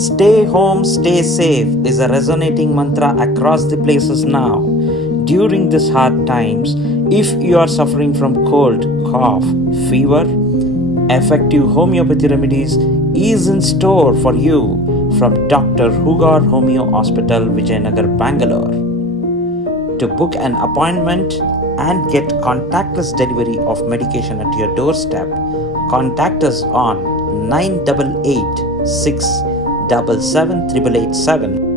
Stay home, stay safe is a resonating mantra across the places now. During these hard times, if you are suffering from cold, cough, fever, effective homeopathy remedies is in store for you from Dr Hoogar Homoeo Hospital, Vijayanagar, Bangalore. To book an appointment and get contactless delivery of medication at your doorstep, contact us on 988 677 8887